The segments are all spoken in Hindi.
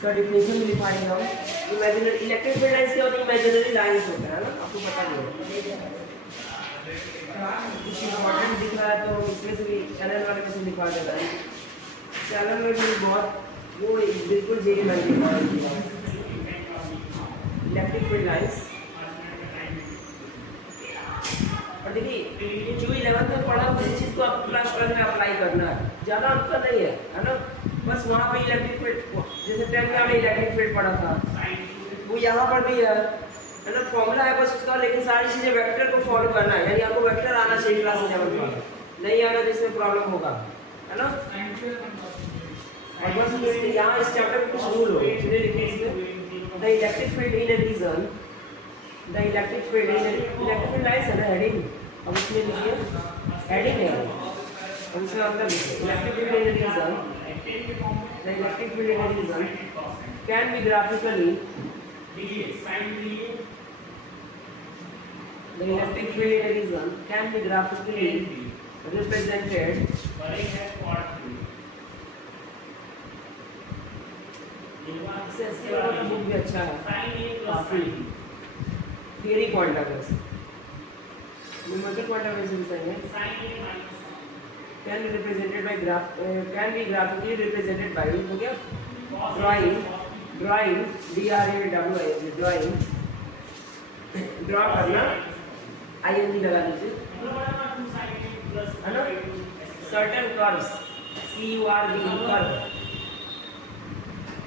इसका डिफिनेशन भी लिखाएंगे हम। इमेजिनरी इलेक्ट्रिक फील्ड लाइंस क्या होती है? इमेजिनरी लाइंस होता है ना, आपको पता नहीं है। कुछ इम्पोर्टेंट दिख रहा है तो इसमें से भी चैनल वाले में से लिखवा देता है। चैनल में भी बहुत वो बिल्कुल जेरी बन गई इलेक्ट्रिक फील्ड लाइंस। और देखिए जो 11th में पढ़ा उस चीज़ को आप क्लास 12 में अप्लाई करना है, ज़्यादा अंतर नहीं है ना। बस वहाँ पे इलेक्ट्रिक फील्ड जैसे 10 में आपने इलेक्ट्रिक फील्ड पढ़ा था वो यहाँ पर भी है ना, फॉर्मूला है बस उसका, लेकिन सारी चीज़ें वेक्टर को फॉलो करना है, यानी आपको वेक्टर आना चाहिए क्लास 11 में, नहीं आना तो इसमें प्रॉब्लम होगा, है ना। और बस यहाँ इस चैप्टर में कुछ रूल हो लिखिए इसमें। The electric field in a region, the electric field in electric field lines है ना हेडिंग, अब इसमें लिखिए हेडिंग है, अब इसमें अंदर लिखिए electric field in a region, the electric field in a region can be graphically, the electric field in a region can be graphically represented book भी अच्छा है काफी थियरी पॉइंट ऑफ व्यू से, न्यूमेरिकल पॉइंट ऑफ व्यू से भी सही है। Can be represented by graph, can be graphically represented by हो गया drawing, drawing DRAWING drawing, draw करना ING लगा दीजिए, है ना। Certain curves CURV curve,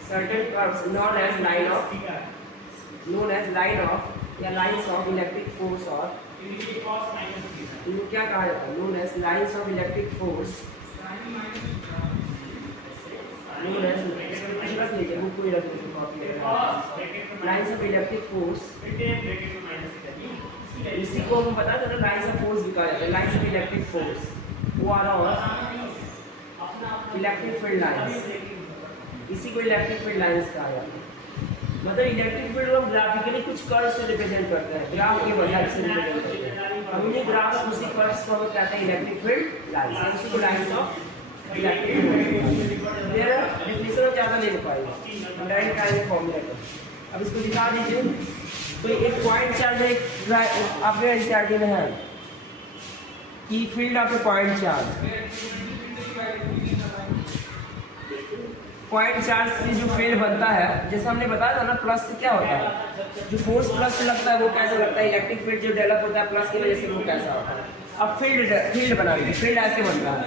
certain curves known as line of या lines of electric force, और इनको क्या कहा जाता है? known as lines of electric force, known as रख लीजिए बुक को ही रख लीजिए copy lines of electric force, इसी को हम बता दें ना लाइंस ऑफ फोर्स भी कहा जाता है, लाइंस ऑफ इलेक्ट्रिक फोर्स वो आ रहा होगा इलेक्ट्रिक फील्ड लाइंस, इसी को इलेक्ट्रिक फील्ड लाइंस कहा जाता है। मतलब इलेक्ट्रिक फील्ड को ग्राफिकली कुछ कर्व से रिप्रेजेंट करते हैं, ग्राफ के वजह से रिप्रेजेंट करते हैं, हम उन्हीं ग्राफ उसी कर्व्स को हम कहते हैं इलेक्ट्रिक फील्ड लाइंस, इसी को लाइंस ऑफ इलेक्ट्रिक फील्ड। मेरा डेफिनेशन ज़्यादा नहीं हो पाएगा, हम डायरेक्ट आएंगे फॉर्मूला को। अब इसको दिखा दीजिए, तो एक पॉइंट चार्ज है आपके एनसीईआरटी में है कि field of A point charge, point charge से जो फील्ड बनता है, जैसे हमने बताया था ना प्लस से क्या होता है, जो फोर्स प्लस से लगता है वो कैसे लगता है, इलेक्ट्रिक फील्ड जो डेवलप होता है प्लस की वजह से वो कैसा होता है। अब फील्ड बना लीजिए, फील्ड ऐसे बनता है,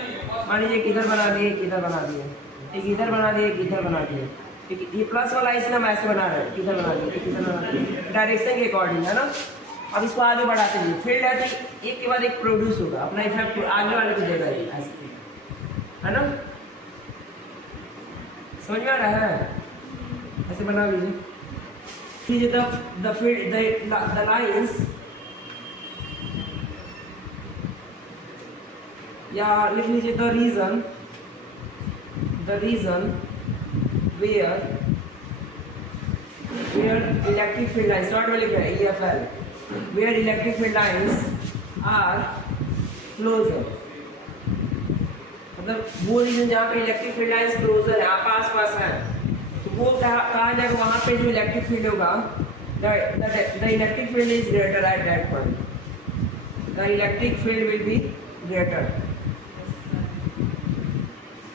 मान लीजिए एक इधर बना दिए, एक इधर बना दिए, एक इधर बना दिए, एक इधर बना दिए, ये प्लस वाला इसलिए हम ऐसे बना रहे हैं, किधर बना दिए, किधर बना दिए, डायरेक्शन के अकॉर्डिंग, है ना। अब इसको आगे बढ़ाते हैं, फील्ड है तो एक के बाद एक प्रोड्यूस होगा, अपना इफेक्ट आगे वाले को देगा ऐसे, है ना। समझ में आ रहा है? ऐसे बना लीजिए, द फील्ड द लाइंस, या लिख लीजिए the region where electric field lines, short में लिखा है EFL, where electric field lines are closer, मतलब वो रीजन जहाँ पे इलेक्ट्रिक फील्ड लाइंस क्लोजर है, आप आस-पास है, तो वो कहा जाएगा वहाँ पे जो इलेक्ट्रिक फील्ड होगा, the electric field is greater at that point, the electric field will be greater,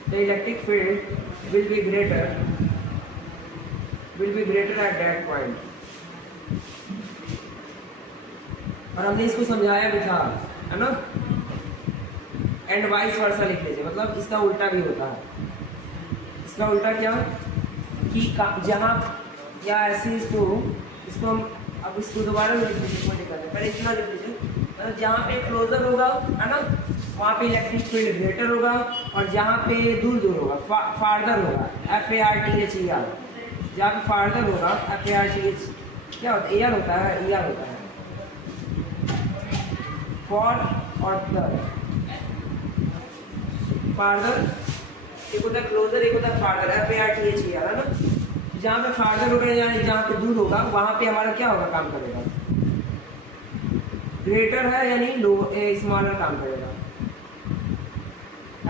the electric field will be greater at that point। और हमने इसको समझाया भी था, है ना। एंड वाइस वर्सा लिख लीजिए, मतलब इसका उल्टा भी होता है। इसका उल्टा क्या कि जहाँ या ऐसे इसको हम अब इसको दोबारा लिख लीजिए, कोई दिक्कत नहीं, पहले इतना लिख लीजिए, मतलब जहाँ पे क्लोजर होगा, है ना, वहाँ पे इलेक्ट्रिक फील्ड ग्रेटर होगा, और जहाँ पे दूर होगा फार्दर होगा FARTHER, जहाँ पे फार्दर होगा FARTH क्या होता है, ER होता है, ER होता है फॉर और दर, फार्दर एक होता है क्लोजर, एक होता है फार्दर FARTHER, है ना। जहाँ पे फार्दर होगा या जहाँ पे दूर होगा वहाँ पे हमारा क्या होगा, काम करेगा, ग्रेटर है यानी स्मॉलर काम करेगा।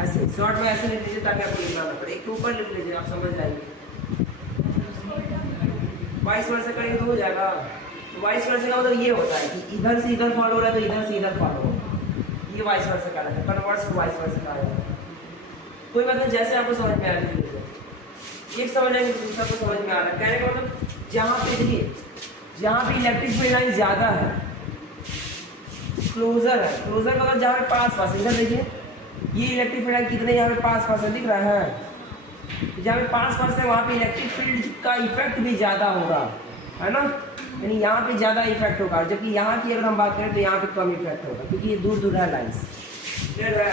ऐसे शॉर्ट में ऐसे लिख लीजिए ताकि आपको लिखना ना पड़े, एक ऊपर लिख लीजिए, आप समझ जाएंगे। वाइस वर्सा करेंगे तो हो जाएगा। तो वाइस वर्सा का मतलब ये होता है कि इधर से इधर फॉलो हो रहा है तो इधर से इधर फॉलो हो, ये वाइस वर्सा कहलाता है, कन्वर्स टू वाइस वर्सा कहा जाता है। कोई मतलब जैसे आपको समझ में आ रहा है, एक समझ आएंगे तो दूसरा को समझ में आ रहा है। कहने का मतलब जहाँ पे देखिए, जहाँ पे इलेक्ट्रिक फील्ड लाइन ज़्यादा है, क्लोजर है, क्लोजर का मतलब जहाँ पे पास पास, इधर देखिए ये इलेक्ट्रिक फील्ड लाइन कितने यहाँ पे पास पास है, दिख रहा है, जहाँ पे पास पास है वहाँ पे इलेक्ट्रिक फील्ड का इफेक्ट भी ज़्यादा होगा, है ना, यानी यहाँ पे ज़्यादा इफेक्ट होगा, जबकि यहाँ की अगर हम बात करें तो यहाँ पे कम इफेक्ट होगा, क्योंकि ये दूर दूर है लाइन्स। क्लियर है,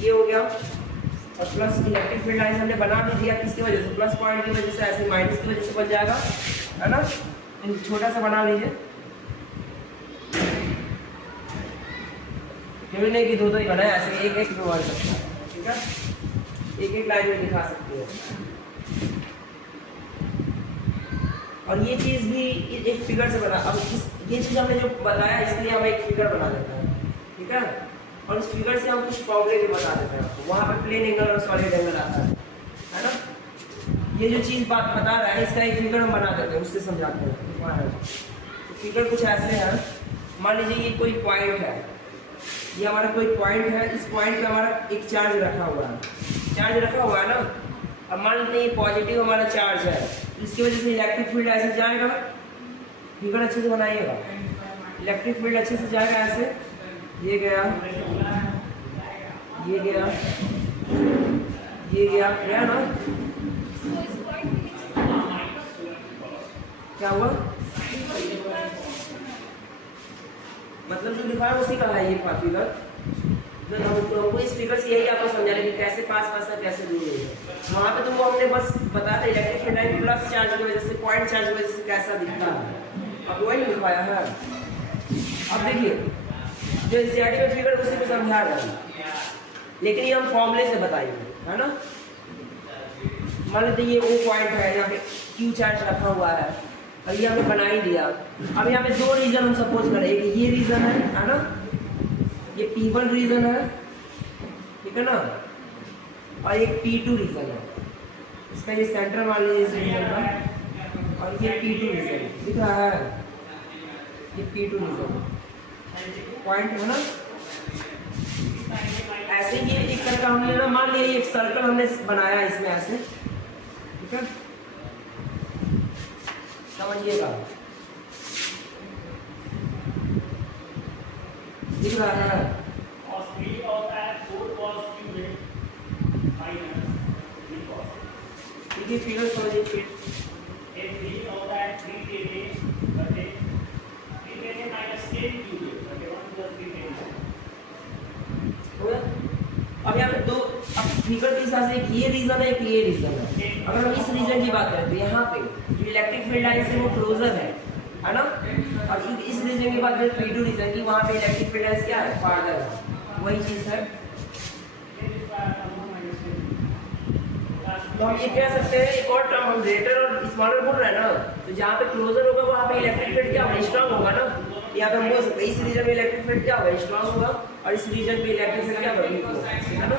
ये हो गया। और प्लस इलेक्ट्रिक फील्ड लाइन्स हमने बना भी दिया, किसकी वजह से, प्लस पॉइंट की वजह से, ऐसे माइनस की वजह से बन जाएगा, है ना। छोटा सा बना लीजिए, नहीं कि दो ही बनाया, ऐसे एक एक बन सकता है, ठीक है, एक एक लाइन में दिखा सकते हैं। और ये चीज़ भी एक फिगर से बना, अब ये चीज़ हमने जो बताया इसलिए हम एक फिगर बना देते हैं, ठीक है, और इस फिगर से हम कुछ फॉर्मूले भी बता देते हैं। वहाँ पे प्लेन एंगल और सॉलिड एंगल आता है ना। ये जो चीज़ बात बता रहा है इसका एक फिगर हम बना देते हैं, उससे समझाते हैं। तो फिगर कुछ ऐसे है, मान लीजिए ये कोई पॉइंट है, ये हमारा कोई पॉइंट है, इस पॉइंट पे हमारा एक चार्ज रखा हुआ है, चार्ज रखा हुआ है ना। अब मान लीजिए ये पॉजिटिव हमारा चार्ज है, इसकी वजह से इलेक्ट्रिक फील्ड ऐसे जाएगा, फिगर अच्छे से बनाइएगा, इलेक्ट्रिक फील्ड अच्छे से जाएगा ऐसे, ये गया, ये गया, ये गया ना, क्या हुआ, मतलब जो लिखा है उसी का है ये फिगर। हमको इस फिगर से यही आपको समझाना कि कैसे पास पास है, कैसे दूर है। वहाँ पे तो वो हमने बस बताया था electric field line plus charge की वजह से, पॉइंट चार्ज की वजह से कैसा दिखता है, अब वही लिखवाया है। अब देखिए जो एनसीईआरटी में फिगर उसी को समझा रहे हैं, लेकिन ये हम फॉर्मूले से बताएंगे, है ना। मान लीजिए ये वो पॉइंट है, यहाँ पे क्यू चार्ज रखा हुआ है और ये हमने बना ही दिया। अब यहाँ पे दो रीजन हम सपोज करें, एक ये रीजन है ना, ये P1 रीजन है, ठीक है ना, और एक P2 रीजन है, इसका ये सेंटर मान लीजिए इस रीजन का, और ये P2 रीजन दिख रहा है, ये P2 रीजन पॉइंट है ना। ऐसे ही एक तरह का हमने ना, मान लिया एक सर्कल हमने बनाया इसमें ऐसे, ठीक है, समझिएगा, दिख रहा है, ये फिगर समझिए फिर, अब यहाँ पे दो, अब फिगर के हिसाब से एक ये रीजन है, एक ये रीजन है। अगर हम इस रीजन की बात करें तो यहाँ पे जो इलेक्ट्रिक फील्ड लाइन से वो क्लोजर है ना, और इस रीजन की बात करें P2 रीजन की, वहाँ पे इलेक्ट्रिक फील्ड लाइन क्या है, फार्दर है, वही चीज़ है। तो हम ये कह सकते हैं, एक और टर्म हम ग्रेटर और स्मॉलर बोल रहे हैं ना, तो जहाँ पे क्लोजर होगा वहाँ पे इलेक्ट्रिक फील्ड क्या होगा, स्ट्रॉन्ग होगा ना। यहाँ पे हम बोल सकते हैं इस रीजन में इलेक्ट्रिक फील्ड क्या होगा, स्ट्रॉन्ग होगा, और इस रीजन पे इलेक्ट्रिक फील्ड क्या होगा, है ना।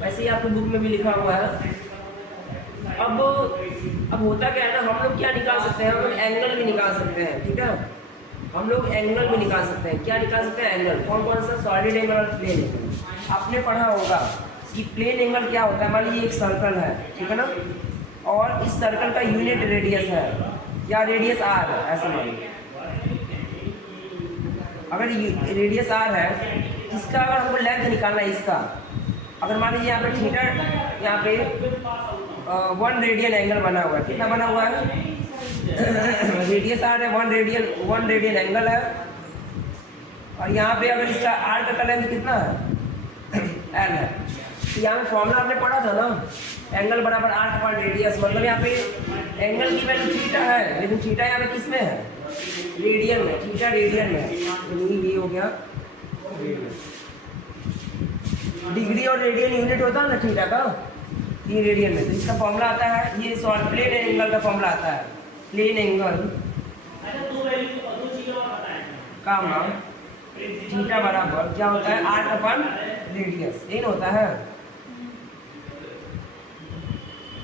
वैसे ही आपको बुक में भी लिखा हुआ है। अब होता क्या है ना, हम लोग क्या निकाल सकते हैं, हम लोग एंगल भी निकाल सकते हैं, ठीक है, हम लोग एंगल भी निकाल सकते हैं। क्या निकाल सकते हैं, एंगल, कौन कौन सा, सॉलिड एंगल और प्लेन एंगल। आपने पढ़ा होगा कि प्लेन एंगल क्या होता है, मान लीजिए एक सर्कल है, ठीक है ना, और इस सर्कल का यूनिट रेडियस है, या रेडियस आर है, ऐसा मान लीजिए, अगर रेडियस आर है, इसका अगर हमको लेंथ निकालना है इसका, अगर मान लीजिए यहाँ पे थीटा, यहाँ पे 1 रेडियन एंगल बना हुआ है, कितना बना हुआ है, रेडियस आर है, 1 रेडियन एंगल है, और यहाँ पे अगर इसका आर का लेंथ कितना है, एल है। तो यहाँ पे फॉर्मूला आपने पढ़ा था ना, एंगल बराबर आर अपॉन रेडियस, मतलब यहाँ पे एंगल की वैल्यू थीटा है, लेकिन थीटा यहाँ पे किस में है, रेडियन में, थीटा रेडियन में, ये हो गया डिग्री, और रेडियन यूनिट होता है ना थीटा का, ये रेडियन में। तो इसका फॉर्मूला आता है, ये प्लेन एंगल का फॉर्मूला आता है, प्लेन एंगल का मान थीटा बराबर क्या होता है, आर अपॉन रेडियस, यही होता है,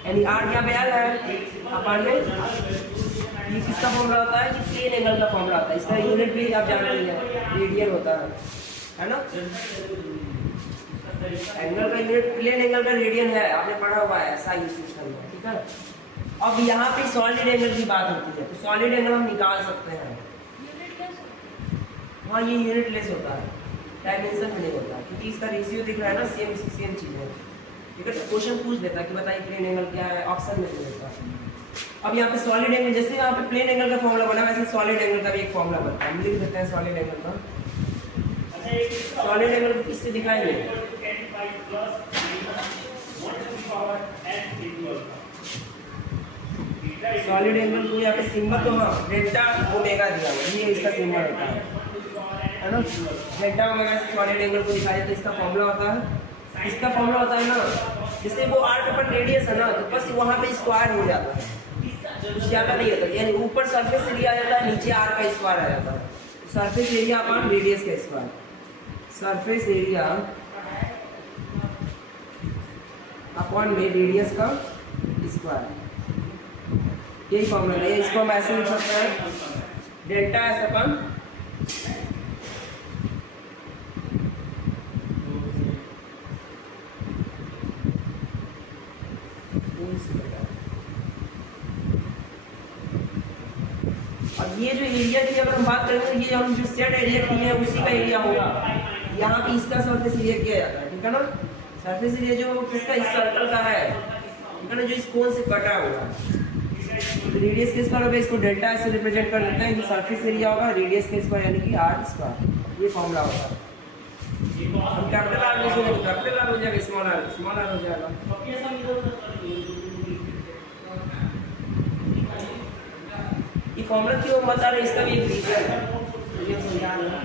यानी आर क्या पे एल है, अपॉन में ये किसका फॉर्मूला होता है? कि प्लेन एंगल का फॉर्मूला होता है। इसका यूनिट भी आप जान रही है, रेडियन होता है ना। एंगल का यूनिट प्लेन एंगल का रेडियन है, आपने पढ़ा हुआ है साइन सिस्टम में, ठीक है। अब यहाँ पे सॉलिड एंगल की बात होती है, तो सॉलिड एंगल हम निकाल सकते हैं। हाँ, ये यूनिट लेस होता है, डायमेंशन में नहीं होता, क्योंकि इसका रेशियो दिख रहा है ना, सेम चीज है, ठीक है। तो क्वेश्चन पूछ देता है कि बताइए प्लेन एंगल क्या है, ऑप्शन में नहीं होता। अब यहाँ पे सॉलिड एंगल, जैसे यहाँ पे प्लेन एंगल का फॉर्मूला बना, वैसे सॉलिड एंगल का भी एक फॉर्मूला बनता है। हम लिख देते हैं सॉलिड एंगल का। सॉलिड एंगल किससे दिखाएंगे? सॉलिड एंगल को यहाँ पे सिंबल, तो हाँ डेल्टा ओमेगा दिया हुआ है, ये इसका सिंबल होता है ना। डेल्टा ओमेगा से सॉलिड एंगल को दिखाया, तो इसका फॉर्मूला होता है, इसका फॉर्मूला होता है ना, जैसे वो आर पर रेडियस है ना, तो बस वहाँ पे स्क्वायर हो जाता है, ज़्यादा नहीं होता, यानी ऊपर सरफेस एरिया आ जाता है, नीचे आर का स्क्वायर आ जाता है। सरफेस एरिया अपॉन रेडियस का square, surface area upon radius का स्क्वायर, यही फॉर्मूला है। इसको हम ऐसे लिख सकते हैं, डेल्टा एस अपॉन अब ये जो एरिया की अगर हम बात करें, तो ये हम जो सेट एरिया की है उसी का एरिया होगा। यहाँ पे इसका सरफेस एरिया किया जाता है, ठीक है ना। सरफेस एरिया जो किसका, इस सर्कल का है, ठीक है ना, जो इस कोन से कटा हुआ है। रेडियस के स्क्वायर होगा, इसको डेल्टा से रिप्रेजेंट कर लेते हैं, कि सरफेस एरिया होगा रेडियस के स्क्वायर यानी कि आर स्क्वायर, ये फॉर्मूला होता है। हम कैपिटल आर लिखेंगे तो कैपिटल आर हो जाएगा, स्मॉल आर हो जाएगा। ये फॉर्मूला क्यों बता रहे हैं, इसका भी एक रीजन है, ये समझाना।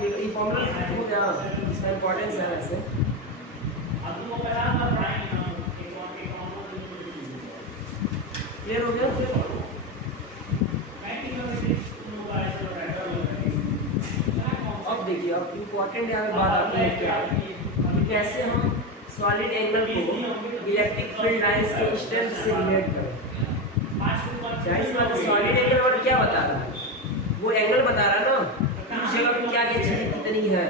ये फॉर्मूला हो गया, इसका इंपॉर्टेंस है वैसे। क्लियर हो गया? अब देखिए, अब इम्पोर्टेंट यहाँ पे बात आती है क्या, कैसे हम सॉलिड एंगल को इलेक्ट्रिक फील्ड लाइंस के स्ट्रेंथ से रिलेट करें। जाहिर बात है, सॉलिड एंगल और क्या बता रहा है, वो एंगल बता रहा है ना, उस जगह पे क्या क्या चीजें कितनी है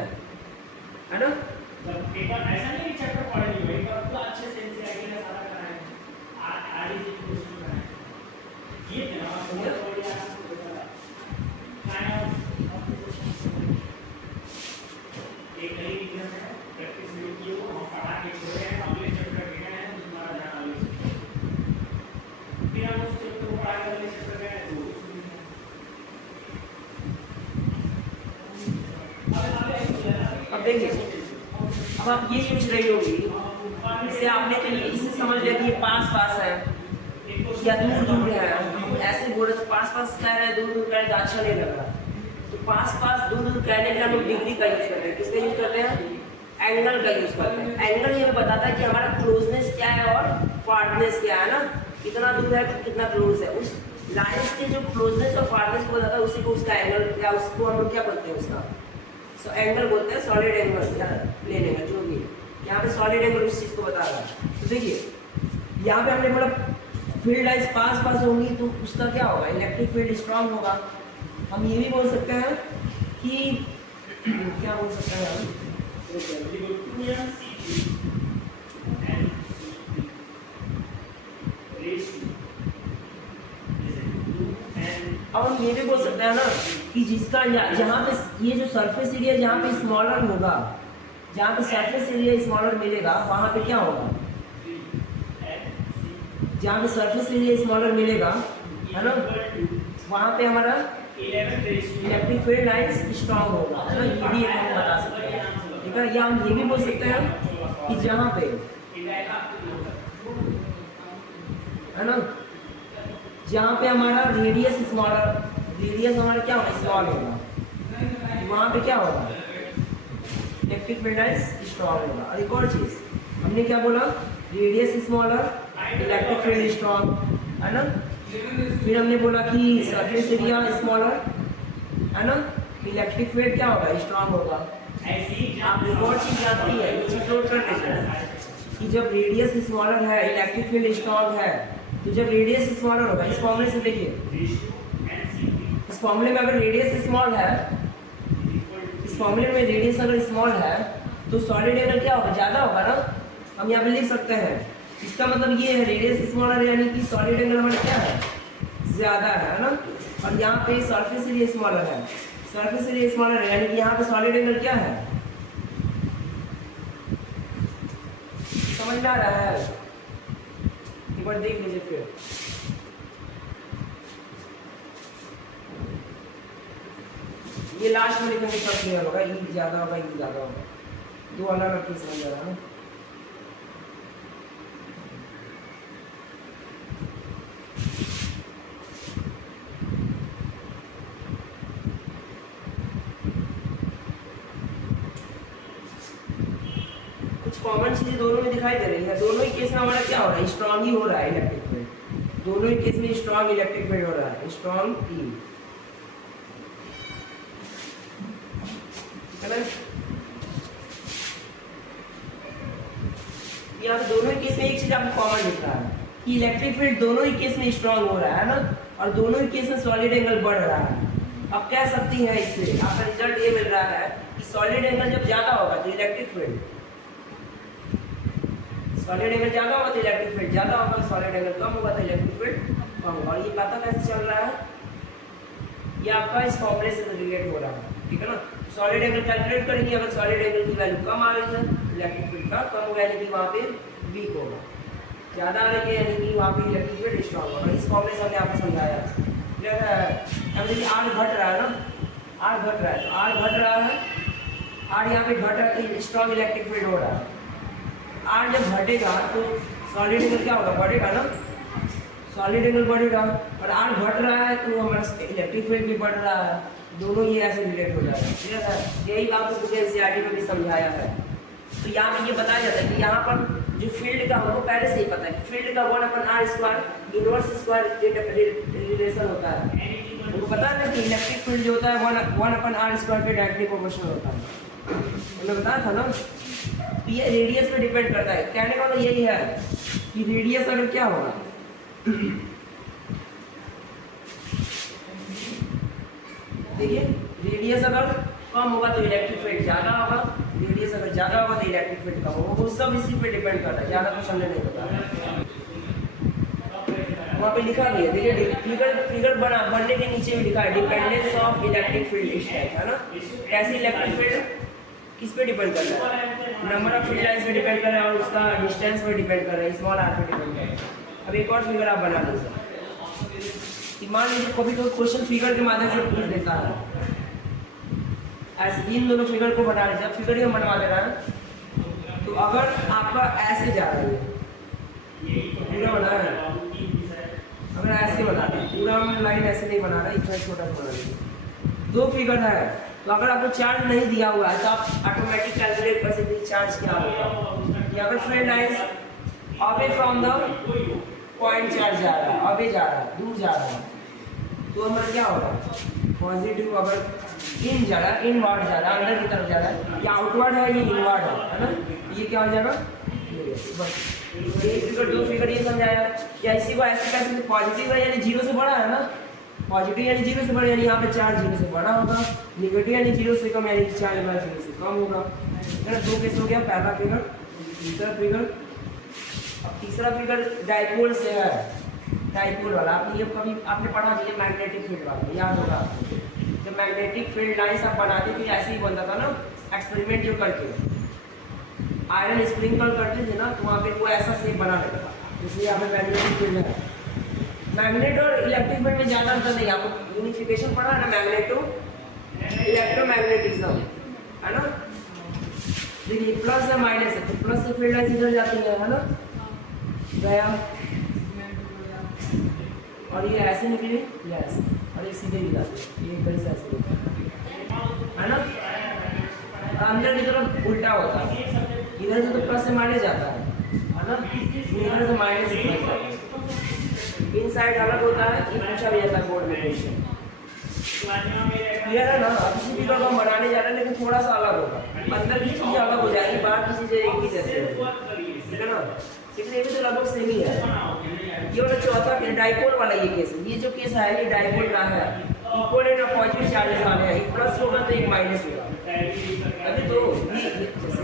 ना। एक बार ऐसा नहीं चैप्टर पढ़ लियो, एक बार पूरा अच्छे से एनसीईआरटी सारा कराया है, आरडी की क्वेश्चन कराया ये ना, थोड़ा एक नई वीडियो है, प्रैक्टिस वीडियो हम पढ़ा के छोड़े हैं, अगले चैप्टर के हैं, तुम्हारा ध्यान आगे फिर हम उस चैप्टर को पढ़ा के अगले चैप्टर में अब देखिए। अब आप ये सोच रही होगी, इससे आपने तो ये इससे समझ लिया कि ये पास है या दूर है। ऐसे बोले तो पास कह रहे हैं, दूर कह रहे हैं, तो अच्छा नहीं लग रहा। तो पास दूर कहने के लिए हम लोग डिग्री का यूज करते हैं। किसका यूज करते हैं? एंगल का यूज करते हैं। एंगल ये बताता है कि हमारा क्लोजनेस क्या है और फारनेस क्या है ना, कितना दूर है तो कितना क्लोज है। उस लाइंस के जो क्लोजनेस और फारनेस को बताता है, उसी को उसका एंगल, या उसको हम लोग क्या बोलते हैं, उसका सो एंगल बोलते हैं, सॉलिड एंगल या प्लेन एंगल, जो भी यहाँ पे सॉलिड एंगल उस चीज को बता रहा है। तो देखिए यहाँ पे हमने बोला फील्ड लाइंस पास होंगी, तो उसका क्या होगा, इलेक्ट्रिक फील्ड स्ट्रांग होगा। हम ये भी बोल सकते हैं कि क्या बोल सकते हैं हम, अब हम ये भी बोल सकते हैं ना कि जिसका जहाँ पे ये जो सरफेस एरिया जहाँ पे स्मॉलर होगा, जहाँ पे सरफेस एरिया स्मॉलर मिलेगा, वहाँ पे क्या होगा, जहाँ पे सरफेस एरिया स्मॉलर मिलेगा, है ना, वहाँ पे हमारा इलेक्ट्रिक फील्ड लाइंस स्ट्रांग होगा। तो ये भी हम बता सकते हैं, ठीक है। या हम ये भी बोल सकते हैं कि जहाँ पे, है ना, जहाँ पे हमारा रेडियस स्मॉलर, रेडियस हमारा क्या होगा, स्मॉल होगा, वहाँ पे क्या होगा, इलेक्ट्रिक फील्ड लाइंस स्ट्रांग होगा। और एक और चीज हमने क्या बोला, radius smaller electric field strong, है ना। फिर हमने बोला कि सरफेस एरिया स्मॉलर, है ना, इलेक्ट्रिक फील्ड क्या होगा, स्ट्रांग होगा। आप एक और चीज जानती है, ये चीज नोट कर लीजिए। कि जब रेडियस स्मॉलर है इलेक्ट्रिक फील्ड स्ट्रॉन्ग है, तो जब रेडियस स्मॉलर होगा, इस फॉर्मूले से देखिए, इस फॉर्मूले में अगर रेडियस स्मॉल है, इस फॉर्मूले में रेडियस अगर स्मॉल है तो सॉलिड एंगल क्या होगा, ज़्यादा होगा ना। हम यहाँ पे लिख सकते हैं, इसका मतलब ये है रेडियस स्मॉलर यानी कि सॉलिड एंगल हमारा क्या है, ज़्यादा है ना। और यहाँ पे सरफेस एरिया स्मॉलर है, सरफेस एरिया स्मॉलर है यानी कि यहाँ पे सॉलिड एंगल क्या है, समझ में आ रहा है। एक बार देख लीजिए फिर, ये लास्ट में लिखेंगे सब क्लियर होगा, ई ज़्यादा होगा, ई ज़्यादा होगा, दो अलग अलग चीज़ समझ आ रहा है। कुछ कॉमन चीजें दोनों में दिखाई दे रही है, दोनों ही केस में हमारा क्या हो रहा है, स्ट्रॉन्ग ही हो रहा है इलेक्ट्रिक फील्ड, दोनों ही केस में स्ट्रॉन्ग इलेक्ट्रिक फील्ड हो रहा है, स्ट्रॉन्ग ई, है ना। यहाँ पे दोनों ही केस में एक चीज आपको कॉमन दिख रहा है कि इलेक्ट्रिक फील्ड दोनों ही केस में स्ट्रॉन्ग हो रहा है ना, और दोनों ही केस में सॉलिड एंगल बढ़ रहा है। अब कह सकती है इससे आपका रिजल्ट ये मिल रहा है कि सॉलिड एंगल जब ज्यादा होगा तो इलेक्ट्रिक फील्ड, सॉलिड एंगल ज्यादा होगा तो इलेक्ट्रिक फील्ड ज्यादा होगा, सॉलिड एंगल कम होगा तो इलेक्ट्रिक फील्ड कम होगा। और ये पता कैसे चल रहा है, ये आपका इस फॉर्मूले से रिलेट हो रहा है, ठीक है ना। सॉलिड एंगल कैलकुलेट करेंगे, अगर सॉलिड एंगल की वैल्यू कम आ रही है इलेक्ट्रिक फील्ड का कम होगा यानी कि वहाँ पे वीक होगा, ज़्यादा आ रही है यानी कि वहाँ पे इलेक्ट्रिक फील्ड स्ट्रॉन्ग होगा। इस फॉर्मूले से हमने आपको समझाया, क्लियर है। अब देखिए आर घट रहा है ना, आर घट रहा है, तो आर घट रहा है, आर यहाँ पे घट रहा है तो स्ट्रॉन्ग इलेक्ट्रिक फील्ड हो रहा है। आर जब घटेगा तो सॉलिड एंगल क्या होगा, बढ़ेगा ना, सॉलिड एंगल बढ़ेगा, और आर घट रहा है तो हमारा इलेक्ट्रिक फील्ड भी बढ़ रहा है, दोनों ये ऐसे रिलेट हो जाता है, क्लियर है। यही आपको कुछ एनसीईआरटी में भी समझाया है। तो यहाँ पे ये बताया जाता है कि यहाँ पर जो फील्ड का हमको पहले से ही पता है कि फील्ड का 1/r² इनवर्स स्क्वायर रिलेशन होता है, हमको पता है ना कि इलेक्ट्रिक फील्ड जो होता है 1/r² के डायरेक्टली प्रोपोर्शनल होता है, हमने बताया था ना। तो ये रेडियस पे डिपेंड करता है, कहने का मतलब यही है कि रेडियस अगर क्या होगा, देखिए रेडियस अगर कम होगा तो इलेक्ट्रिक फील्ड ज़्यादा होगा, रेडियस अगर ज़्यादा होगा तो इलेक्ट्रिक फील्ड कम होगा, वो सब इसी पे डिपेंड करता है, ज़्यादा कुछ हमने नहीं बताया। वहाँ पे लिखा भी है, देखिए फिगर बनने के नीचे भी लिखा है डिपेंडेंस ऑफ इलेक्ट्रिक फील्ड, इस टाइप है ना। कैसे इलेक्ट्रिक फील्ड किस पे डिपेंड कर रहा है, नंबर ऑफ फील्ड लाइन्स पे डिपेंड कर रहा है और उसका डिस्टेंस पे डिपेंड कर रहा है, स्मॉल आर पे डिपेंड कर रहा है। अब एक और फिगर आप बना लीजिए, मान लीजिए कभी कोई क्वेश्चन फिगर के माध्यम से पूछ देता है, ऐसे इन दोनों फिगर को बना लीजिए, फिगर ही हम बनवा दे रहा है। तो अगर आपका ऐसे जा रहा है पूरा बना है, अगर ऐसे बना रहा है पूरा लाइन ऐसे नहीं बना रहा, इतना छोटा बना लीजिए, दो फिगर है, तो अगर आपको चार्ज नहीं दिया हुआ है तो आप ऑटोमेटिक कैलकुलेट कर सकते हैं चार्ज क्या होगा। या अगर field lines away from the point charge जा रहा है, अवे जा रहा है, दूर जा रहा है, तो हमारा क्या होगा, पॉजिटिव। अगर इन जा रहा है, इनवर्ड जा रहा है, अंदर की तरफ जा रहा है, या आउटवर्ड है ये इनवर्ड है ना, ये क्या हो जाएगा, ये फिगर दो फिगर ये समझाया। या इसी को ऐसे कह सकते, पॉजिटिव है यानी जीरो से बड़ा है ना, पॉजिटिव यानी जीरो से बड़ा यानी यहाँ पे चार्ज जीरो से बड़ा होगा, नेगेटिव यानी जीरो से कम यानी चार्ज हमारा जीरो से कम होगा, है ना। दो केस हो गया, पहला फिगर, दूसरा फिगर। अब तीसरा फिगर डाइपोल से है, डाइपोल वाला आप ये कभी आपने पढ़ा नहीं है, मैग्नेटिक फील्ड वाला याद होगा आपको। जब मैग्नेटिक फील्ड लाइन्स आप बनाते थे ऐसे ही बनता था ना, एक्सपेरिमेंट जो करके आयरन स्प्रिंकल करते थे ना, तो वहाँ पे वो ऐसा शेप बना लेता था, इसलिए यहाँ पे मैग्नेटिक फील्ड है। मैग्नेट और इलेक्ट्रिक फील्ड में ज़्यादा अंतर नहीं, आपको यूनिफिकेशन पढ़ा है ना, मैग्नेटो इलेक्ट्रोमैग्नेटिज्म, है ना। देखिए प्लस है माइनस है, तो प्लस से फील्ड लाइन्स इधर जाती है ना, गया, और ये ऐसे निकली, ये ऐसे, और ये सीधे भी जाती है, ये इधर से ऐसे है ना। अंदर की तरफ उल्टा होता है, इधर से तो प्लस से माइनस जाता है ना, इधर से माइनस से प्लस जाता है, इन साइड अलग होता है, ये पूछा भी जाता है बोर्ड में क्वेश्चन, क्लियर है ना। अब इसी फिगर को हम बनाने जा रहे हैं लेकिन थोड़ा सा अलग होगा, अंदर की चीज़ें अलग हो जाएगी, बाहर की चीज़ें एक ही जैसे होगी, ठीक है ना, लेकिन ये भी तो लगभग सेम ही है। ये वाला चौथा डाइपोल वाला ये केस है। ये जो केस है ये डाइपोल का है, इक्वल एंड अपोजिट चार्जेस वाले हैं, एक प्लस होगा तो एक माइनस होगा। अभी तो जैसे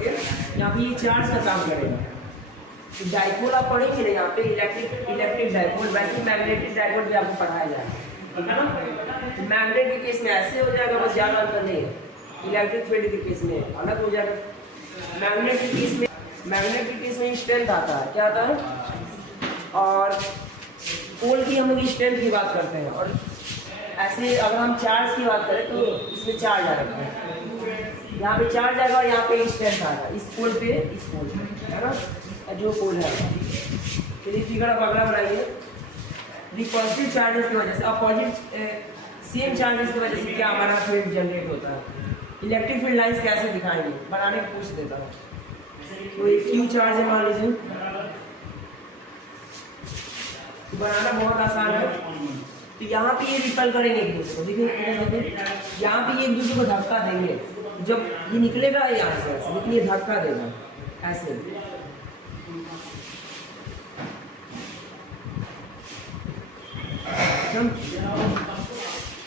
यहाँ पे ये चार्ज का काम करेगा, तो डाइपोल आप पढ़ेंगे ना यहाँ पे इलेक्ट्रिक डाइपोल, वैसे मैग्नेटिक डाइपोल भी आपको पढ़ाया जाएगा, ठीक है ना। तो मैग्नेट के केस में ऐसे हो जाएगा, बस ज़्यादा अंतर नहीं है। इलेक्ट्रिक फील्ड के केस में अलग हो जाएगा। मैग्नेट के केस में स्ट्रेंथ आता है, क्या आता है, और पोल की हम लोग स्ट्रेंथ की बात करते हैं। और ऐसे अगर हम चार्ज की बात करें तो इसमें चार्ज आएगा, यहाँ पे चार्ज आएगा और यहाँ पे स्ट्रेंथ आएगा, इस पोल पे इस पोल पे, है ना, जो पोल है। चलिए फिगर अब अगला बनाइए। पॉजिटिव चार्जेस की वजह से अपोजिट सेम चार्जेस की वजह से क्या हमारा फील्ड जनरेट होता है। इलेक्ट्रिक फील्ड लाइंस कैसे दिखाएंगे, बनाने को पूछ देता हूँ। तो एक क्यू चार्ज है मान लीजिए, तो बनाना बहुत आसान है। तो यहाँ पे ये रिपेल करेंगे एक दूसरे को, देखिए यहाँ पे ये एक दूसरे को धक्का देंगे, जब ये निकलेगा यहाँ से ऐसे, लेकिन ये धक्का देगा ऐसे।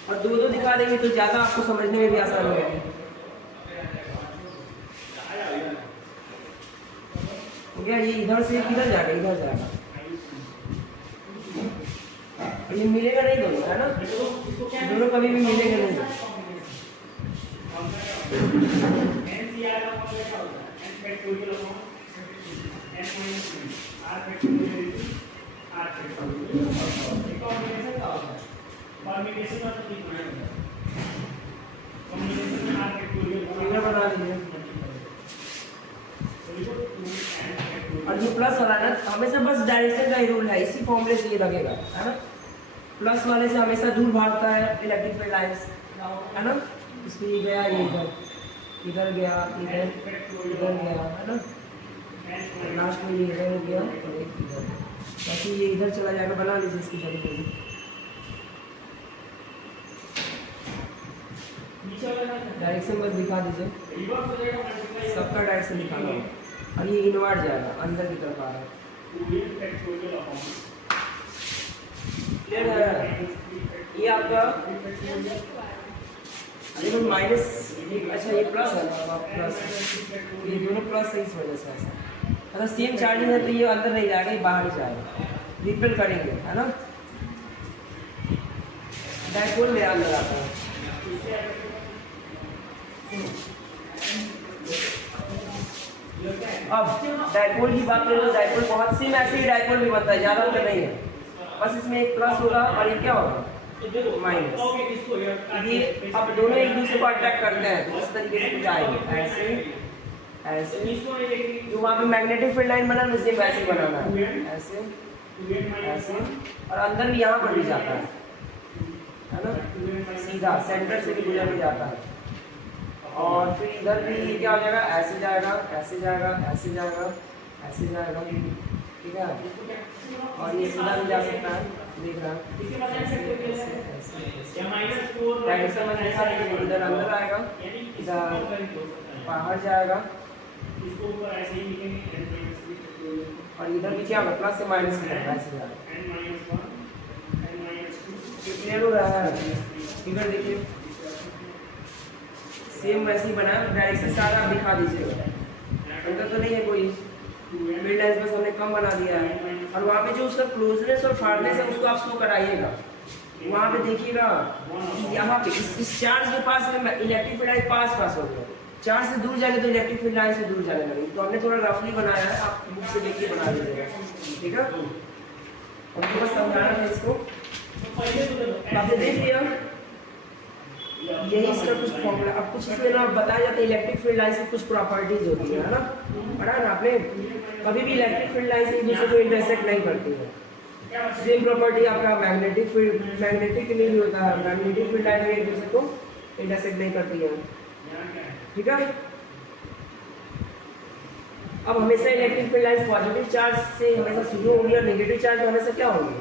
और दो दिखा देंगे तो ज़्यादा आपको समझने में भी आसान होगा। हो गया, ये इधर से किधर जाएगा, इधर जाएगा, ये मिलेगा नहीं दोनों, है ना, दोनों कभी भी मिलेंगे नहीं। बना लीजिए। और ये प्लस वाला ना हमेशा बस डायरेक्शन का ही रूल है, इसी फॉर्मूले से ये लगेगा, है ना। प्लस वाले से हमेशा दूर भागता है इलेक्ट्रिक फील्ड लाइंस, है ना। इसमें ये गया, ये इधर गया, इधर गया, है ना, लास्ट में ये इधर गया और एक इधर, बाकी ये इधर चला जाएगा। बना लीजिए इसकी जगह, डायरेक्शन बस दिखा दीजिए, सबका डायरेक्शन दिखाना होगा। और ये इनवर्ट जाएगा, अंदर की तरफ आ रहा है, क्लियर है। ये आपका देखो माइनस, अच्छा ये प्लस है, प्लस, ये दोनों प्लस है, इस वजह से ऐसा। अगर सेम चार्जिंग है तो ये अंदर नहीं जाएगा, ये बाहर जाएगा, रिपेल करेंगे, है ना। डाइपोल में अंदर आता है। अब डाइपोल की बात करें तो डाइपोल बहुत सेम ऐसे ही डाइपोल भी बनता है, ज़्यादा अंतर नहीं है, बस इसमें एक प्लस होगा और ये क्या होगा, माइनस। ये अब दोनों एक दूसरे को अट्रैक्ट करते हैं, तो इस तरीके से कुछ आएंगे, ऐसे ऐसे। जो वहाँ पे मैग्नेटिक फील्ड लाइन बना वैसे वैसे बनाना है, ऐसे ऐसे। और अंदर भी यहाँ पर भी जाता है ना, सीधा सेंटर से भी गुजर के जाता है। और फिर इधर भी क्या हो जाएगा, ऐसे जाएगा, ऐसे जाएगा, ऐसे जाएगा, ऐसे जाएगा, ठीक है। और ये सीधा भी जा सकता है, देख रहा है, इधर अंदर आएगा, इधर बाहर जाएगा, और इधर भी क्या होगा, प्लस से माइनस में ऐसे जाएगा। क्लियर हो रहा है, इधर देखिए सेम वैसे ही बना, डायरेक्शन सारा आप दिखा दीजिएगा, अंदर तो नहीं है कोई, फील्ड लाइंस बस हमने कम बना दिया है। और वहाँ पे जो उसका क्लोजनेस और फारनेस है उसको आप शो कराइएगा। वहाँ पे देखिएगा यहाँ पे इस चार्ज के पास में इलेक्ट्रिक फील्ड लाइन पास हो गया, चार्ज से दूर जाएंगे तो इलेक्ट्रिक फील्ड लाइन से दूर जाने लगेगी। तो हमने थोड़ा रफली बनाया है, आप बुक से देखिए बना लीजिएगा, ठीक है। हमको बस समझाना है इसको, आपने देख लिया, यही इसका कुछ फॉर्मूला। अब कुछ इसमें ना बताया जाता है इलेक्ट्रिक फील्ड लाइन की कुछ प्रॉपर्टीज होती है ना, पढ़ा ना आपने। कभी भी इलेक्ट्रिक फील्ड लाइन एक दूसरे को इंटरसेक्ट नहीं करती है। सेम प्रॉपर्टी आपका मैग्नेटिक के लिए भी होता है, मैग्नेटिक फील्ड लाइन एक दूसरे को इंटरसेक्ट नहीं करती है, ठीक है। अब हमेशा electric field line positive charge से हमेशा शुरू होगी और नेगेटिव चार्ज हमेशा क्या होगी,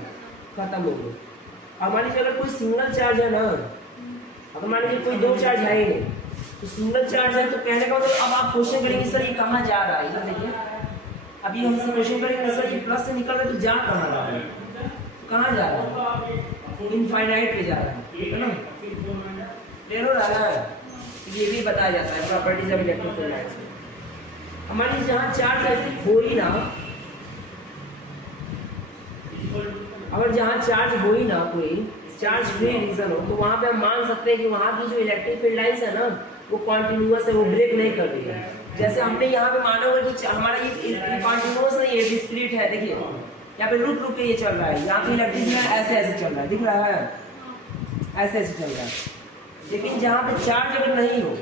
खत्म होगी। अब मान लीजिए अगर कोई सिंगल चार्ज है ना, अब मान लीजिए कोई दो चार्ज है ही नहीं, तो सिंगल चार्ज है तो कहने का मतलब अब आप क्वेश्चन करेंगे सर ये कहाँ जा रहा है, इधर देखिए। अभी हमसे क्वेश्चन करेंगे सर कि प्लस से निकल रहा है तो जा कहाँ रहा है, कहाँ जा रहा है, इनफाइनाइट पे जा रहा है ना, क्लियर हो रहा है। ये भी बताया जाता है properties of electric field lines. हमारी जहाँ चार्ज ऐसे हो ही ना, अगर जहाँ चार्ज हो ही ना, कोई चार्ज फ्री रीजन हो, तो वहाँ पे हम मान सकते हैं कि वहाँ की जो इलेक्ट्रिक फील्ड लाइंस है ना वो कॉन्टिन्यूअस है, वो ब्रेक नहीं कर रही है। जैसे हमने यहाँ पे माना हुआ कि हमारा ये कॉन्टिन्यूअस नहीं है, डिस्क्रीट है। देखिए यहाँ पे रुक रुक के ये चल रहा है, यहाँ पे इलेक्ट्रिक फील्ड ऐसे ऐसे चल रहा है, दिख रहा है, ऐसे ऐसे चल रहा है। लेकिन जहाँ पे चार्ज अगर नहीं हो,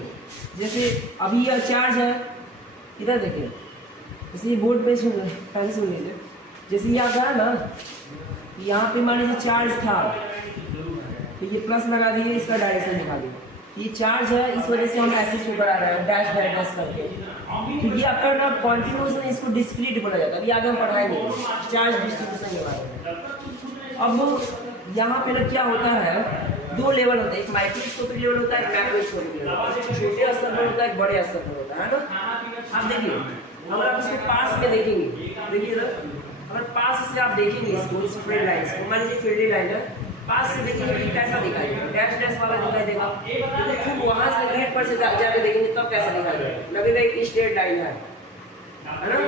जैसे अभी यह चार्ज है, इधर देखिए, जैसे ये बोर्ड पे पहले सुन लीजिए, जैसे ये आता है ना, यहाँ पे मान लीजिए चार्ज था, तो ये प्लस लगा दिए, इसका डायरेक्शन दिखा दिया, ये चार्ज है, इस वजह से हम ऐसे शो करा रहे हैं डैश डैश डैश करके। तो ये आपका ना कॉन्टिन्यूस नहीं, इसको डिस्क्रीट बोला जाता है। अभी आगे हम पढ़ाएंगे चार्ज डिस्ट्रीब्यूशन के बारे में। अब यहाँ पे ना क्या होता है, दो लेवल होते हैं, एक माइक्रोस्कोपिक लेवल होता है, एक मैक्रोस्कोपिक लेवल होता है। छोटे स्तर पर होता है, एक बड़े स्तर पर होता है ना। आप देखिए, अगर आप इसको पास में देखेंगे, देखिए अगर पास से आप देखेंगे इसको, इस फील्ड लाइन्स को, मान लीजिए फील्ड लाइन है, पास से देखेंगे तो कैसा दिखाई देगा, डैश डैश वाला दिखाई देगा। खूब वहां से ग्रिड पर से जाके देखेंगे तब कैसा दिखाई देगा, लगेगा एक स्ट्रेट लाइन है ना।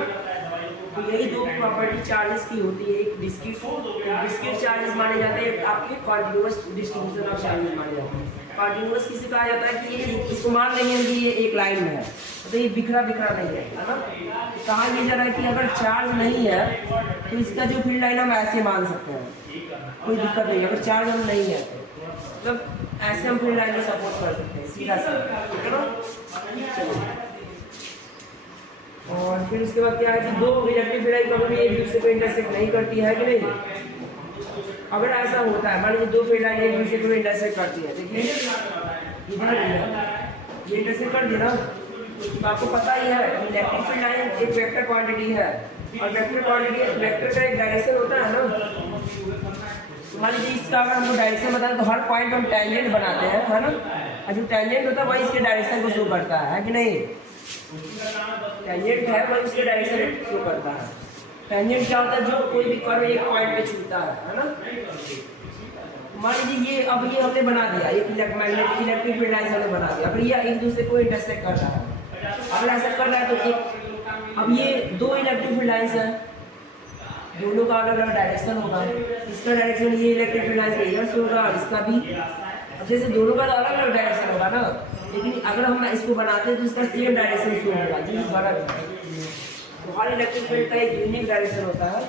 तो यही दो प्रॉपर्टी चार्जेस की होती है, एक डिस्क्रीट चार्जेस माने जाते हैं, आपके कॉन्टिन्यूअस डिस्ट्रीब्यूशन ऑफ चार्जेस माने जाते हैं। कॉन्टिन्यूअस किसे कहा जाता है कि ये इसको मान लेंगे कि ये एक लाइन में है, तो ये बिखरा बिखरा नहीं है ना। कहा यह जा रहा है कि अगर चार्ज नहीं है तो इसका जो फील्ड लाइन हम ऐसे मान सकते हैं, कोई दिक्कत नहीं है। अगर चार्ज हम नहीं है मतलब ऐसे हम फील्ड लाइन को सपोर्ट कर सकते हैं सीधा सा, ठीक है ना। और फिर उसके बाद क्या है कि दो इलेक्ट्रिक फील्ड लाइन कभी एक दूसरे को इंटरसेक्ट नहीं करती है कि नहीं। अगर ऐसा होता है, मान लीजिए दो फील्ड लाइन एक दूसरे को इंटरसेक्ट करती है, देखिए इधर ये इंटरसेक्ट कर दी ना, तो आपको पता ही है इलेक्ट्रिक फील्ड लाइन एक वेक्टर क्वांटिटी है, और वेक्टर क्वांटिटी वेक्टर का एक डायरेक्शन होता है ना। मान लीजिए इसका अगर हमको डायरेक्शन बताएं तो हर पॉइंट हम टेंजेंट बनाते हैं, है ना। और जो टेंजेंट होता है वही इसके डायरेक्शन को शो करता है कि नहीं। टेंजेंट है वही उसके डायरेक्शन शो करता है। टेंजेंट क्या होता है, जो कोई भी कर्व एक पॉइंट पे छूता है ना। मान लीजिए ये अब ये हमने बना दिया, एक मैग्नेटिक इलेक्ट्रिक फील्ड लाइन हमने बना दिया। अगर ये एक दूसरे को इंटरसेक्ट कर रहा है, अगर ऐसा कर रहा है तो एक, अब ये दो इलेक्ट्रिक फील्ड लाइन्स हैं, दोनों का अलग अलग डायरेक्शन होगा। इसका डायरेक्शन ये इलेक्ट्रिक फील्ड लाइन से इधर से होगा, और इसका भी। अब जैसे दोनों का तो अलग अलग डायरेक्शन होगा ना, लेकिन अगर हम इसको बनाते हैं तो इसका सेम डायरेक्शन शो होगा, जो बड़ा है। तो हर इलेक्ट्रिक फील्ड का एक यूनिक डायरेक्शन होता है,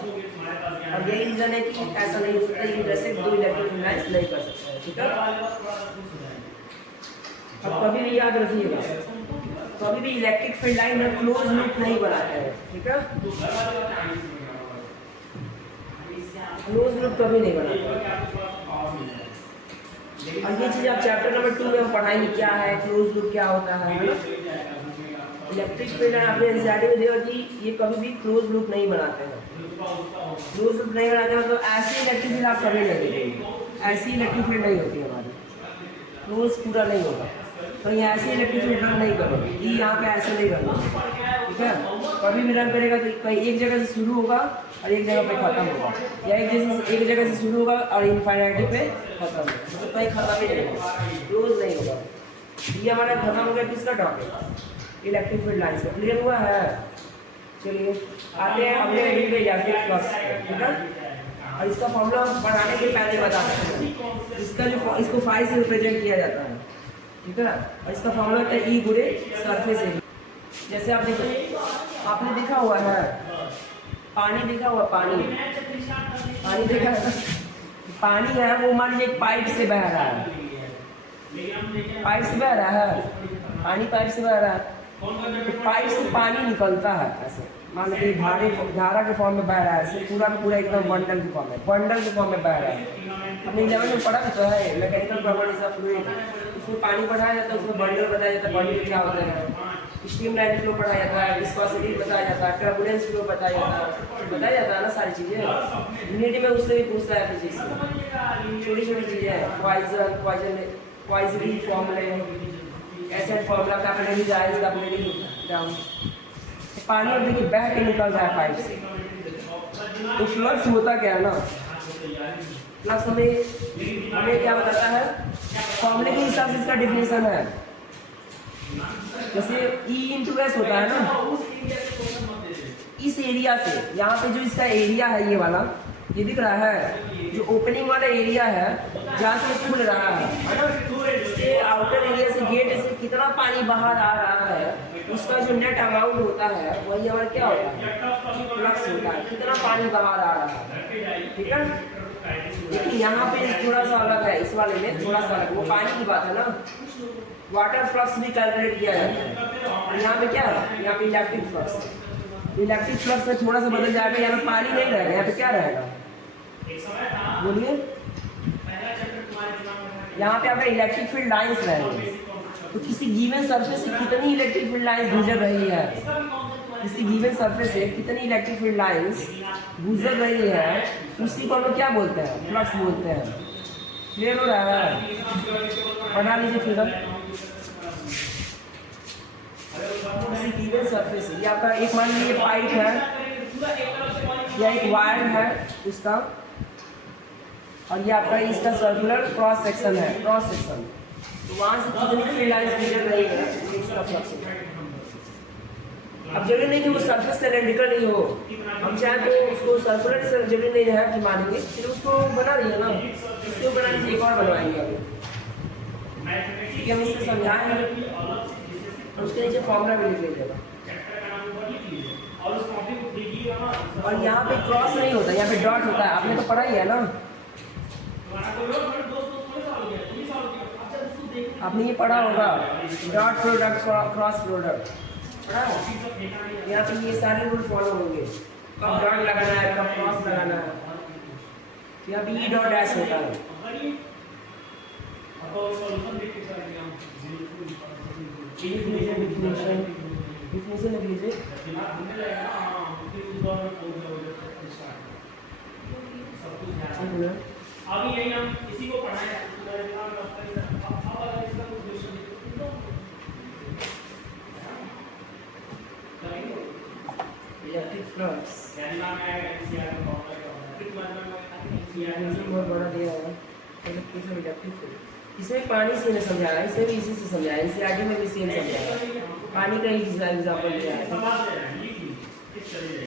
और यही रीजन है कि ऐसा नहीं हो सकता कि जैसे दो इलेक्ट्रिक फील्ड लाइन्स नहीं कर सकते हैं, ठीक है। अब कभी भी याद रखिएगा, कभी भी इलेक्ट्रिक फील्ड लाइन में क्लोज लूप नहीं बनाते हैं, ठीक है। क्लोज लूप कभी नहीं बनाते। और ये चीज आप चैप्टर नंबर 2 में हम पढ़ाएंगे, क्या है क्लोज लूप, क्या होता है। इलेक्ट्रिक फील्ड लाइन आपने एनसीईआरटी में देखा कि ये कभी भी क्लोज लूप नहीं बनाते हैं। क्लोज लूप नहीं बनाते हैं, मतलब ऐसी इलेक्ट्रिक फील्ड आप कभी नहीं देखेंगे, ऐसी इलेक्ट्रिक फील्ड नहीं होती हमारी, क्लोज पूरा नहीं होगा। तो ये ऐसे इलेक्ट्रिक फील्ड रन नहीं करोगे, ये यहाँ पे ऐसे नहीं रन होगा, ठीक है। कभी भी रन करेगा तो कहीं एक जगह से शुरू होगा और एक जगह पे खत्म होगा, या एक जगह से शुरू होगा और इनफाइनाइटी पे खत्म होगा, तो कहीं खत्म ही नहीं होगा, क्लोज नहीं होगा। ये हमारा खत्म हो गया किसका टॉपिक, इलेक्ट्रिक फील्ड लाइन्स का। क्लियर हुआ है। चलिए आते हैं अपने रीडिंग पे जाके फ्लक्स, ठीक है। और इसका फॉर्मूला बनाने से पहले बता सकते हैं, इसका जो इसको फाई से रिप्रेजेंट किया जाता है, ठीक है। और इसका फॉर्मूला होता है ई गुणे सरफेस एरिया। जैसे आप देखो, आपने देखा हुआ है पानी, देखा हुआ पानी देखा है, पानी है वो मान लीजिए पाइप से बह रहा है, पाइप से बह रहा है पानी, पाइप से बह रहा है, तो पाइप से पानी निकलता है ऐसे, मान लीजिए धारा के फॉर्म में बह रहा है, ऐसे पूरा पूरा एकदम बंडल के फॉर्म में, बंडल के फॉर्म में बह रहा है। हमने 11 में पढ़ा तो है मैकेनिकल प्रॉपर्टीज ऑफ फ्लूइड, उसमें पानी पढ़ाया जाता है, उसमें बंडल बताया जाता है, बंडल क्या होता है, स्ट्रीमलाइन फ्लो पढ़ाया जाता है, विस्कोसिटी बताया जाता है, टर्बुलेंस फ्लो बताया जाता है ना, सारी चीज़ें। यूनिटी में उससे भी पूछता है फिजिक्स में, छोटी छोटी चीज़ें हैं, पॉइजन फॉर्मूले, acid formula, capillary rise, capillary down, तो पानी अब देखिए बह के निकल रहा है पाइप से। तो फ्लक्स होता क्या है ना, फ्लक्स हमें क्या बताता है, फॉर्मूले के हिसाब से इसका डिफिनेशन है। जैसे E/S होता है ना, इस एरिया से यहाँ पे जो इसका एरिया है ये वाला, ये दिख रहा है जो ओपनिंग वाला एरिया है जहाँ से खुल रहा है ना, इसके आउटर एरिया से गेट से कितना पानी बाहर आ रहा है, उसका जो नेट अमाउंट होता है वही हमारा क्या होता है, फ्लक्स होता है, कितना पानी बाहर आ रहा है। ठीक है, लेकिन यहाँ पे थोड़ा सा अलग है, इस वाले में थोड़ा सा अलग, वो पानी की बात है ना, वाटर फ्लक्स भी कैलकुलेट किया जाता है। यहाँ पे क्या है, यहाँ पे इलेक्ट्रिक फ्लक्स, इलेक्ट्रिक फ्लक्स में थोड़ा सा बदल जाएगा, यहाँ पे पानी नहीं रहेगा, यहाँ पे क्या रहेगा बोलिए, यहाँ पे आपका इलेक्ट्रिक फील्ड लाइंस रहेंगे। तो किसी गिवन सरफेस से कितनी इलेक्ट्रिक फील्ड लाइंस गुजर रही है, किसी गिवन सरफेस से कितनी इलेक्ट्रिक फील्ड लाइंस गुजर रही है, उसी को हम क्या बोलते हैं, फ्लक्स बोलते हैं। क्लियर हो रहा है, बना लीजिए फिगर। किसी गिवन सरफेस से, ये आपका एक मान लीजिए पाइप है या एक वायर है उसका, और ये आपका इसका सर्कुलर क्रॉस सेक्शन है, क्रॉस सेक्शन। तो वहां से कितनी फील्ड लाइंस गुजर रही है, इसका फ्लक्स। अब जरूरी नहीं कि वो सरफेस सिलेंड्रिकल नहीं हो, हम चाहे तो उसको सर्कुलर जरूरी नहीं है कि मानेंगे, फिर उसको बना रही है ना, इसको बना लीजिए, एक और बनवाएंगे अभी, ठीक है, हम इससे समझाएंगे और उसके नीचे फॉर्मूला भी लिख लीजिएगा। और यहाँ पे क्रॉस नहीं होता, यहाँ पे डॉट होता है, आपने तो पढ़ा ही है ना, आपने ये पढ़ा होगा, डॉट प्रोडक्ट क्रॉस प्रोडक्ट पढ़ा है। यहाँ पे ये सारे रूल फॉलो होंगे, कब डॉट लगाना है, कब क्रॉस लगाना है। यहाँ पे ई डॉट डैश होता है। डिफिनेशन लिख लीजिए। अभी यही हम इसी को पढ़ाएं। इलेक्ट्रिक फ्लक्स बहुत बड़ा दिया है, इसमें पानी से नहीं समझाया, इसमें भी इसी से समझाया, इससे आगे में भी सेम समझाया, पानी का ही एग्जाम्पल दिया है।